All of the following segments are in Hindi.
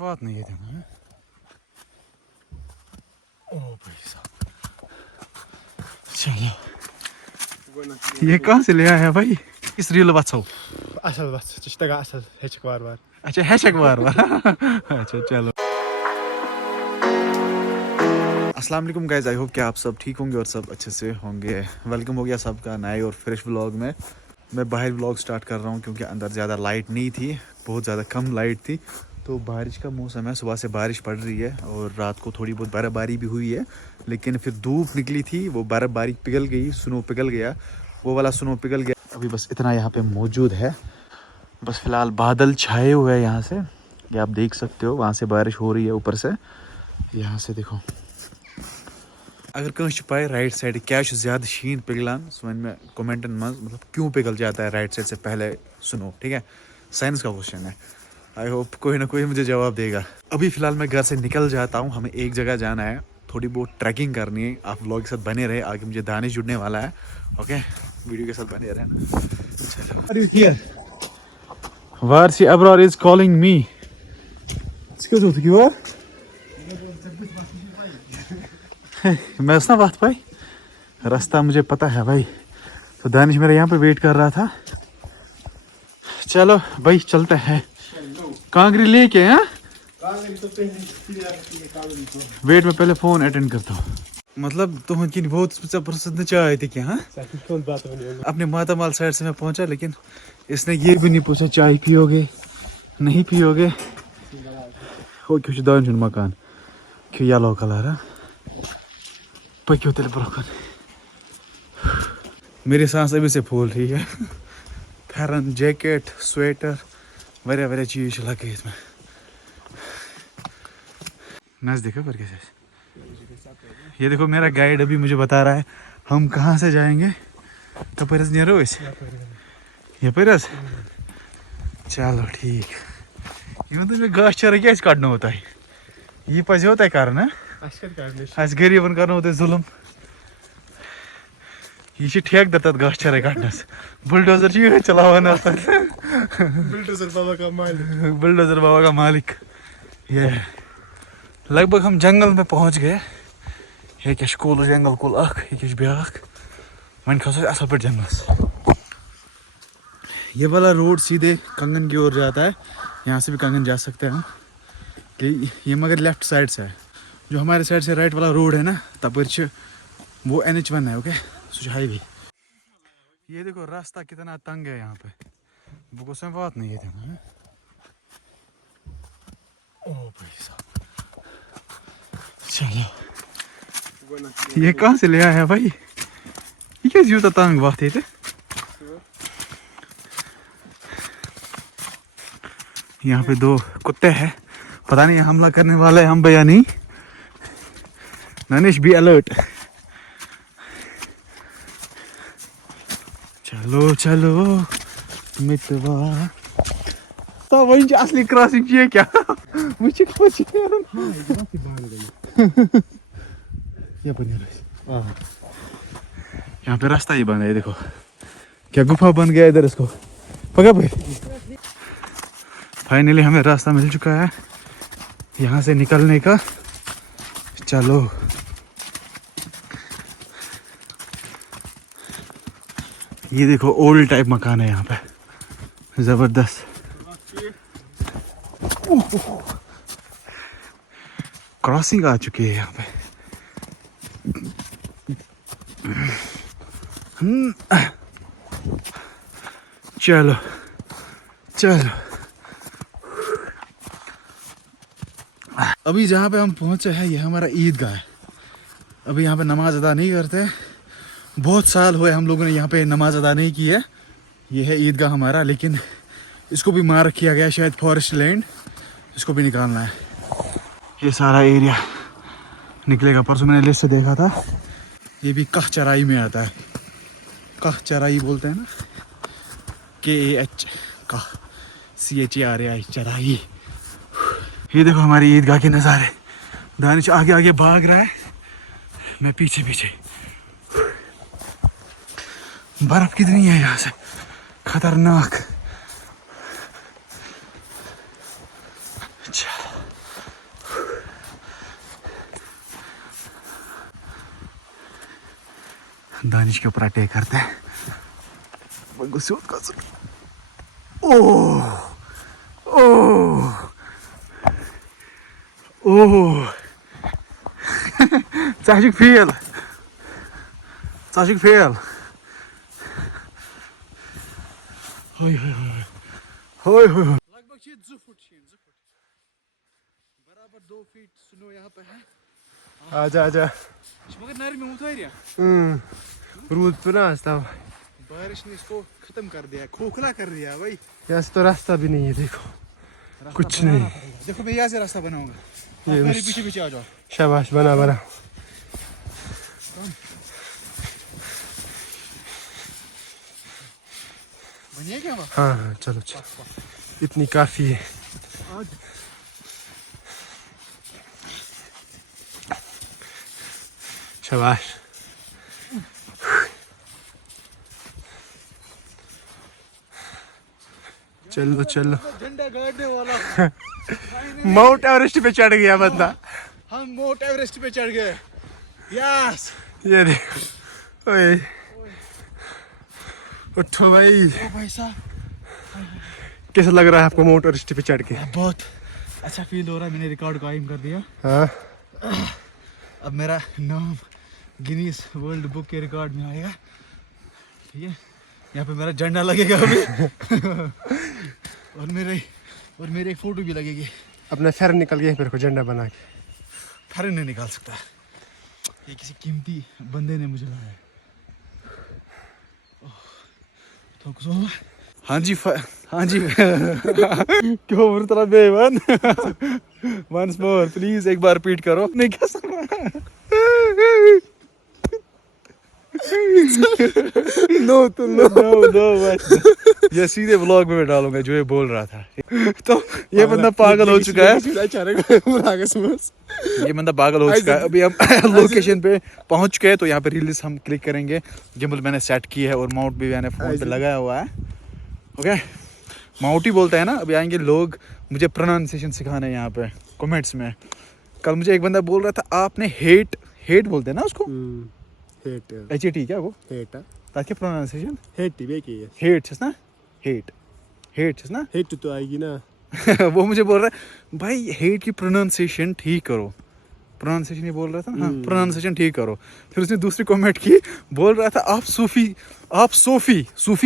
बात नहीं है देना। ओ भाई साहब, चलो ये कहाँ से ले आया है भाई? इस रील बचाओ। असल बस चेष्टा असल हेचक बार बार। अच्छा हैशटैग बार अच्छा चलो। अस्सलाम वालेकुम गाइस, आई होप कि आप सब ठीक होंगे और सब अच्छे से होंगे। वेलकम हो गया सबका नए और फ्रेश व्लॉग में। मैं बाहर व्लॉग स्टार्ट कर रहा हूँ क्योंकि अंदर ज़्यादा लाइट नहीं थी, बहुत ज़्यादा कम लाइट थी। तो बारिश का मौसम है, सुबह से बारिश पड़ रही है और रात को थोड़ी बहुत बर्फ़बारी भी हुई है, लेकिन फिर धूप निकली थी, वो बर्फ़बारी पिघल गई, स्नो पिघल गया, वो वाला स्नो पिघल गया। अभी बस इतना यहाँ पे मौजूद है। बस फ़िलहाल बादल छाए हुए हैं यहाँ से, ये आप देख सकते हो। वहाँ से बारिश हो रही है ऊपर से, यहाँ से देखो। अगर कहीं पाए राइट साइड क्या ज़्यादा शीन पिघलान, सो वन में कमेंटन मज मतलब क्यों पिघल जाता है राइट साइड से पहले सुनो, ठीक है? साइंस का क्वेश्चन है। आई होप कोई ना कोई मुझे जवाब देगा। अभी फ़िलहाल मैं घर से निकल जाता हूँ, हमें एक जगह जाना है, थोड़ी बहुत ट्रैकिंग करनी है। आप व्लॉग के साथ बने रहे, आगे मुझे दानिश जुड़ने वाला है। ओके, वीडियो के साथ बने रहे ना। Varsi Abrar is calling me. Excuse me, you are? मैं उसना बात भाई, रास्ता मुझे पता है भाई। तो दानिश मेरा यहाँ पे वेट कर रहा था। चलो भाई चलते हैं। कांगरी लेके हैं? वेट में पहले फोन अटेंड करता हूँ। मतलब तो उनकी बहुत पसंद चाय थी क्या? हाँ, अपने मातामाल साइड से मैं पहुंचा, लेकिन इसने ये भी नहीं पूछा चाय पियोगे नहीं पियोगे। हो क्यों दान मकान क्यों येलो कलर पक्यों तेल ब्रोकन। मेरी सांस अभी से फूल रही है। फैरन, जैकेट, स्वेटर, वरिया वरिया चीज लगे इसमें। नजदीक है पर कैसे? ये देखो मेरा गाइड अभी मुझे बता रहा है हम कहाँ से जाएंगे। कपरस नहीं रोज ये परस। चलो ठीक। ये तो घास चारा क्या काटना होता है, ये पज होता है कारण अस गरीबन करना होता है जुल्म। ये ठेक दत्त घास चारा काटनस, बुलडोजर ये चलावान बुलडोजर बाबा का मालिक। ये लगभग हम जंगल में पहुंच गए। ये क्या स्कूल जंगल कुल ये ब्या वन खसो असल पे जंगलस। ये वाला रोड सीधे कंगन की ओर जाता है, यहाँ से भी कंगन जा सकते हैं हम। ये मगर लेफ्ट साइड से है, जो हमारे साइड से राइट वाला रोड है ना, तपर वो NH1 है। ओके, सो हाईवे। ये देखो रास्ता कितना तंग है यहाँ पे, वो कोई बात नहीं है। ओ भाई साहब, चलो ये कहाँ से ले आया है भाई? ये क्या जूता तंग बात है? यहाँ पे दो कुत्ते हैं, पता नहीं हमला करने वाले हम भैया नहीं। ननिश बी अलर्ट। चलो चलो मितवा तो वही असली क्रॉसिंग चाहिए क्या? मुझे कुछ यहाँ पे रास्ता ही बंद है, देखो क्या गुफा बन गया इधर। इसको पकड़ भाई। फाइनली हमें रास्ता मिल चुका है यहाँ से निकलने का। चलो ये देखो ओल्ड टाइप मकान है यहाँ पे, जबरदस्त। क्रॉसिंग आ चुकी है यहाँ पे। चलो चलो अभी जहाँ पे हम पहुँचे हैं ये हमारा ईदगाह है। अभी यहाँ पे नमाज अदा नहीं करते, बहुत साल हुए हम लोगों ने यहाँ पे नमाज अदा नहीं की है। ये है ईदगाह हमारा, लेकिन इसको भी मार्क किया गया शायद फॉरेस्ट लैंड, इसको भी निकालना है। ये सारा एरिया निकलेगा। परसों मैंने लिस्ट से देखा था, ये भी कह चराई में आता है। कह चराई बोलते हैं ना, KAH कह CHARAI चराई। ये देखो हमारी ईदगाह के नज़ारे। दानिश आगे आगे भाग रहा है, मैं पीछे पीछे। बर्फ कितनी है यहाँ से, खतरनाक। अच्छा दानिश के ऊपर अटैक करते हैं। ओह ओह ओह Cachik fail. Hoy hoy hoy. होय होय होय लगभग 2 फुट बराबर 2 फीट स्नो यहाँ पे है। आजा आजा मगर नर में उतारिया रूद पे ना आस्ता बारिश ने इसको खत्म कर दिया, खोखला कर दिया भाई। यहाँ से तो रास्ता भी नहीं है, देखो कुछ नहीं। देखो मैं यहाँ से रास्ता बनाऊंगा, ये मेरे पीछे पीछे आ जाओ। शाबाश, बना बना। बनिए क्या? हाँ हाँ चलो चलो, इतनी काफी है। शाबाश। चलो चलो, झंडा गाड़ने वाला माउंट एवरेस्ट पे चढ़ गया बंदा। हम माउंट एवरेस्ट पे चढ़ गए। यस ये देखो, ओए उठो भाई। ओ भाई साहब, कैसा लग रहा है आपको माउंट एवरेस्ट पे चढ़ के? बहुत अच्छा फील हो रहा है। मैंने रिकॉर्ड कायम कर दिया। हाँ, अब मेरा नाम गिनीज वर्ल्ड बुक के रिकॉर्ड में आएगा, ठीक है। यहाँ पे मेरा झंडा लगेगा अभी और मेरे एक फोटो भी लगेगी। अपना सर निकल गया फिर को झंडा बना के। फर नहीं निकाल सकता, ये किसी कीमती बंदे ने मुझे लाया। तो कुछ हुआ? हाँ जी हाँ जी क्यों बुरी तरह बेवन वंस मोर प्लीज, एक बार रिपीट करो। नहीं क्या सुना? नो तो नो ये सीधे व्लॉग में डालूंगा जो ये बोल रहा था। तो ये बंदा पागल हो चुका है। ये बंदा पागल हो चुका है। अभी हम लोकेशन पे पहुंच चुके हैं, तो यहाँ पे रील्स हम क्लिक करेंगे। गिम्बल मैंने सेट की है और माउंट भी मैंने फोन पे लगाया हुआ है। ओके, माउंट ही बोलता है ना। अभी आएंगे लोग मुझे प्रोनाउंसिएशन सिखाने हैं यहाँ पे कमेंट्स में। कल मुझे एक बंदा बोल रहा था आपने हेट बोलते हैं ना उसको, HAT क्या वो ताकि प्रोनाउंसिएशन हेट ना, हेट ना हेट तो आएगी ना। वो मुझे बोल रहा है भाई हेट की प्रोनाउंसिएशन ठीक करो। प्रोनाउंसिएशन ही बोल रहा था ना, हाँ प्रोनाउंसिएशन ठीक करो। फिर उसने दूसरी कमेंट की, बोल रहा था आप सूफी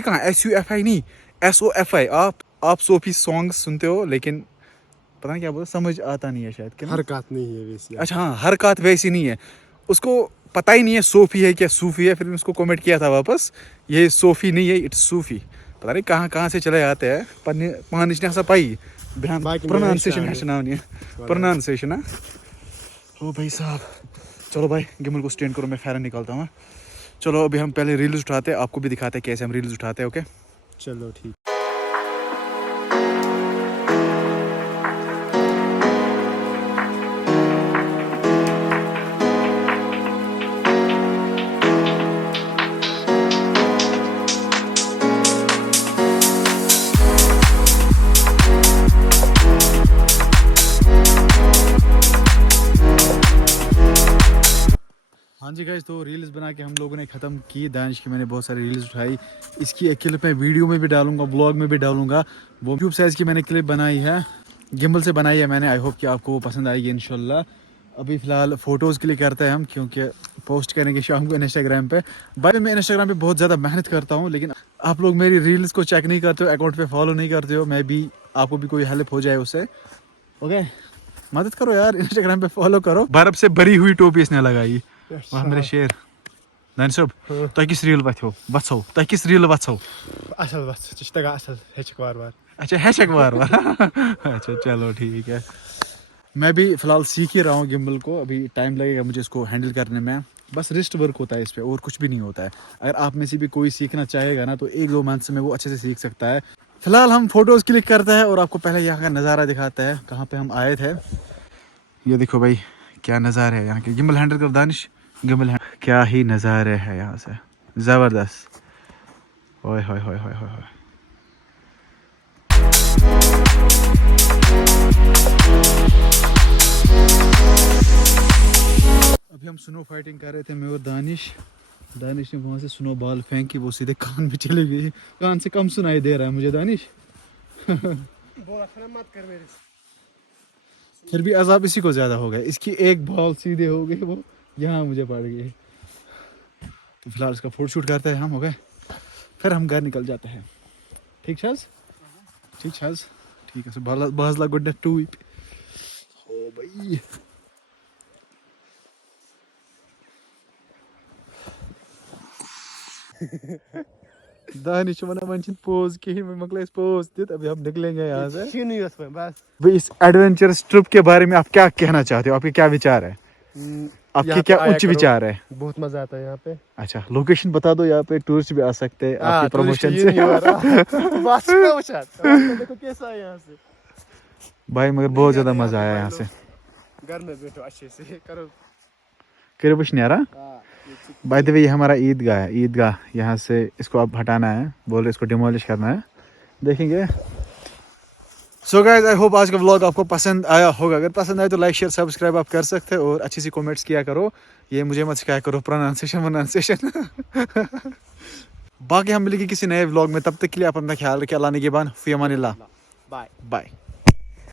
कहाँ, SUFI नहीं SOFI। आप सूफी सॉन्ग सुनते हो, लेकिन पता नहीं क्या बोल, समझ आता नहीं है शायद कि हरकत नहीं है वैसी। अच्छा हाँ, हरकत वैसी नहीं है। उसको पता ही नहीं है सूफी है क्या सूफी है। फिर उसको कमेंट किया था वापस, ये सूफी नहीं है, इट्स सूफी। पता नहीं कहाँ से चले आते हैं। पानिश ने पाई प्रोनाउंसिएशन है। ओ भाई साहब, चलो भाई गिम्बल को स्टैंड करो, मैं फेरन निकालता हूँ। चलो अभी हम पहले रील्स उठाते हैं, आपको भी दिखाते हैं कैसे हम रील्स उठाते हैं। ओके चलो ठीक। हाँ जी गाइस, तो रील्स बना के हम लोगों ने ख़त्म की। दानिश की मैंने बहुत सारी रील्स उठाई। इसकी एक क्लिप मैं वीडियो में भी डालूंगा, ब्लॉग में भी डालूंगा। वो ट्यूब साइज़ की मैंने क्लिप बनाई है, गिम्बल से बनाई है मैंने। आई होप कि आपको वो पसंद आएगी इंशाल्लाह। अभी फ़िलहाल फ़ोटोज़ के लिए करते हैं हम, क्योंकि पोस्ट करेंगे शाम को इंस्टाग्राम पे। भाई मैं इंस्टाग्राम पे बहुत ज़्यादा मेहनत करता हूँ, लेकिन आप लोग मेरी रील्स को चेक नहीं करते हो, अकाउंट पे फॉलो नहीं करते हो। मैं भी, आपको भी कोई हेल्प हो जाए उससे। ओके, मदद करो यार, इंस्टाग्राम पे फॉलो करो। बर्फ से भरी हुई टोपी इसने लगाई। वाह मेरे शेर। दानिश साहब, तुम किस रील वत्सो तुम किस रील वत्सो? असल बस चिश्तगा असल हेचक वार वार। अच्छा हैशक वार अच्छा चलो ठीक है। मैं भी फिलहाल सीख ही रहा हूँ गिम्बल को। अभी टाइम लगेगा मुझे इसको हैंडल करने में। बस रिस्ट वर्क होता है इस पे, और कुछ भी नहीं होता है। अगर आप में से भी कोई सीखना चाहेगा ना, तो 1-2 मंथ्स में वो अच्छे से सीख सकता है। फिलहाल हम फोटोज़ क्लिक करते हैं और आपको पहले यहाँ का नज़ारा दिखाता है, कहाँ पे हम आए थे। ये देखो भाई क्या नज़ारा है यहाँ के। गिम्बल हैंडल कर दानिश, गिम्बल क्या ही नज़ारे है यहाँ से, ज़बरदस्त। ओए होए होए होए होए। अभी हम स्नो फाइटिंग कर रहे थे, मैं और दानिश। दानिश ने वहाँ से स्नो बॉल फेंकी, वो सीधे कान में चली गई। कान से कम सुनाई दे रहा है मुझे दानिश। मत कर मेरे से। फिर भी अजाब इसी को ज्यादा हो गया, इसकी एक बॉल सीधे हो गई, वो यहाँ मुझे पड़ गई। तो फिलहाल इसका फोटोशूट करते हैं हम, हो गए फिर हम घर निकल जाते हैं। ठीक शाज, ठीक शाज, ठीक है। बहुत गुड नाइट टू ओ भाई। दानिश वना मन पोज कहीं में मकल पोज दित, अभी हम निकलेंगे यहाँ से। बस भाई इस एडवेंचरस ट्रिप के बारे में आप क्या कहना चाहते हो, आपके क्या विचार है, आपके क्या उच्च विचार है? बहुत मजा आता है यहाँ पे। अच्छा लोकेशन बता दो, यहाँ पे टूरिस्ट भी आ सकते हैं आपके प्रमोशन से। देखो कैसा है यहाँ से भाई मगर बहुत ज्यादा मजा आया यहाँ से। घर में बैठो अच्छे से करो किरबुश न्यारा। बाय द वे ये हमारा ईदगाह है, ईदगाह यहाँ से इसको अब हटाना है, बोल रहे इसको डिमोलिश करना है, देखेंगे। सो गाइस आई होप आज का व्लॉग आपको पसंद आया होगा। अगर पसंद आए तो लाइक शेयर सब्सक्राइब आप कर सकते हैं और अच्छी सी कमेंट्स किया करो। ये मुझे मत सिखाया करो प्रोनाउंसिएशन। बाकी हम मिलेंगे किसी नए व्लॉग में, तब तक के लिए आप अपना ख्याल रखिए। अल्लाह निगहबान, फी अमानिल्लाह, बाय बाय।